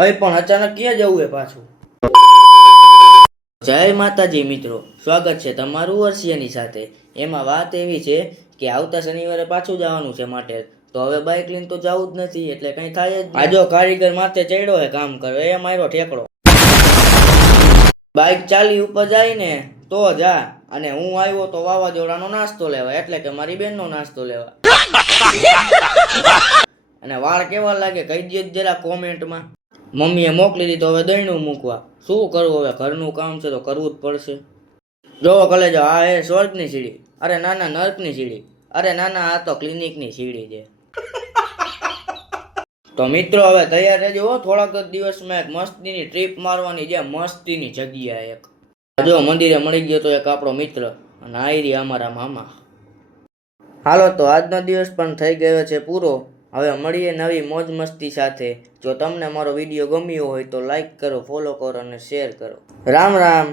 અહીં પણ અચાનક ક્યાં જવું હે પાછું? જય માતાજી મિત્રો, સ્વાગત છે તમારું વર્ષિયાની સાથે. એમાં વાત એવી છે કે આવતા શનિવારે પાછું જવાનું છે માટે તો હવે બાઇક લઈને તો જવું જ નથી, એટલે કંઈ થાય જ નહીં. આજો કારીગર માથે ચડ્યો હે કામ કરે, એ મારો ઠેકડો. બાઇક ચાલી ઉપર જાય ને તો જા, અને હું આવ્યો તો વાવાઝોડાનો નાસ્તો લેવા, એટલે કે મારી બેનનો નાસ્તો લેવા. અને વાળ કેવા લાગે કહી દે જરા કોમેન્ટમાં. મમ્મીએ મોકલી દીધો હવે દહીણું મૂકવા. શું કરવું હવે, ઘરનું કામ છે તો કરવું જ પડશે. જોવો કલેજો, આ એ સ્વર્ગની સીડી, અરે નાના નર્કની સીડી, અરે નાના આ તો ક્લિનિકની સીડી છે. તો મિત્રો હવે તૈયાર રહેજો હો, થોડાક જ દિવસમાં એક મસ્તીની ટ્રીપ મારવાની છે, મસ્તીની જગ્યા એક. જો મંદિરે મળી ગયો તો એક આપણો મિત્ર, અને આયરી અમારા મામા. હાલો તો આજનો દિવસ પણ થઈ ગયો છે પૂરો. હવે મળીએ નવી મોજ મસ્તી સાથે. જો તમને મારો વિડીયો ગમ્યો હોય તો લાઈક કરો, ફોલો કરો અને શેર કરો. રામ રામ.